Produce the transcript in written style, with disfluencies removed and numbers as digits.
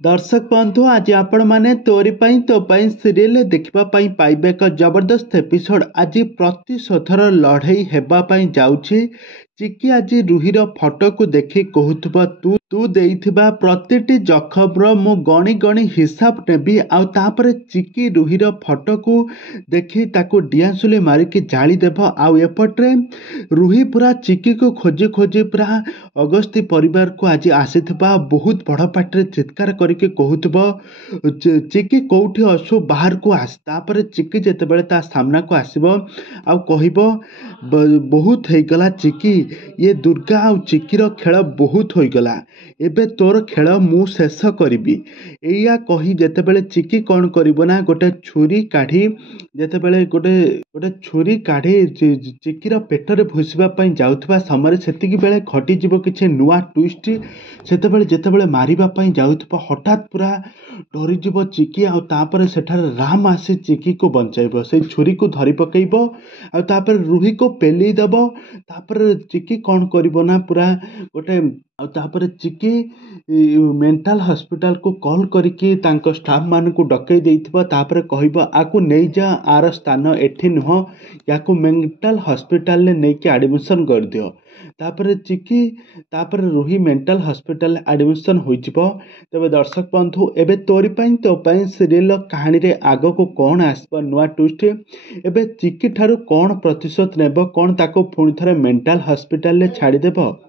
दर्शक बंधु आज आपण माने तोरी पाई तो पाई सीरियल देखिबा पाई पाइबे एक जबरदस्त एपिसोड। आज प्रतिशोधर लड़ई हेबा पाई जाउछि। चिकी आज रुहीर फोटो को देखि कहूथबा तू तू देइथिबा प्रतिटी जखमर मु गणी गणी हिसाब नेबी। आउ तापरे चिकी रुहीर फोटो को देखि ताको डियासुली मारिकी जाली देव। आउ एपट्रे रुही पूरा चिकी को खोजी खोजी पूरा अगस्ती परिवार को आज आसीथिबा बहुत बड़ पाटरे चित्कार करके कहूथबो चिकी कोठी असु बाहर को आस। तापरे चिकी जेतेबेले ता सामना को आसीबो आउ कहिबो बहुत हेगला चिकी, ये दुर्गा आउ चिकीर खेल बहुत होइगला, एबे तोर खेल मु शेष करिबी। एया कही जेतेबेले चिकी कौन करिबो ना गोटे छुरी काढ़ी जेतेबेले गोटे गोटे छुरी काढ़ी चिकीर पेटरे भुसिबा पई जाउथबा समय सेतिकी बेले घटी जिवो किछि नुआ ट्विस्ट। सेतेबेले जेतेबेले मारिबा पई जाउथबो हठात पूरा डरी जिवो चिकी। आउ तापरे सेठारे राम आसी चिकी को बंचाइबो, से छुरी को धरी पकेइबो आउ तापरे रूही को पेली देबो। तापरे चिकी कौन करिबो ना पूरा गोटे आउ तापरे चिकी मेंटल हॉस्पिटल को कॉल करके तांको स्टाफ मान को डकई देइथिबो। तापरे कहिबो आकु नै जा, आर स्थान एठी नुह, याकु मेंटल हॉस्पिटल ले नै के एडमिशन कर दियो। तापरे चिकी तापरे रूही मेंटल हॉस्पिटल एडमिशन होइजिबो। तबे दर्शक बंधु एबे तोरी पाई तो पाई सीरियल कहानी रे आगो को कौन आसबो नुआ ट्विस्ट, एबे चिकी ठारू कौन प्रतिशोध नेबो, कौन ताको पुणी थरे मेंटल हॉस्पिटल ले छाड़ी देबो।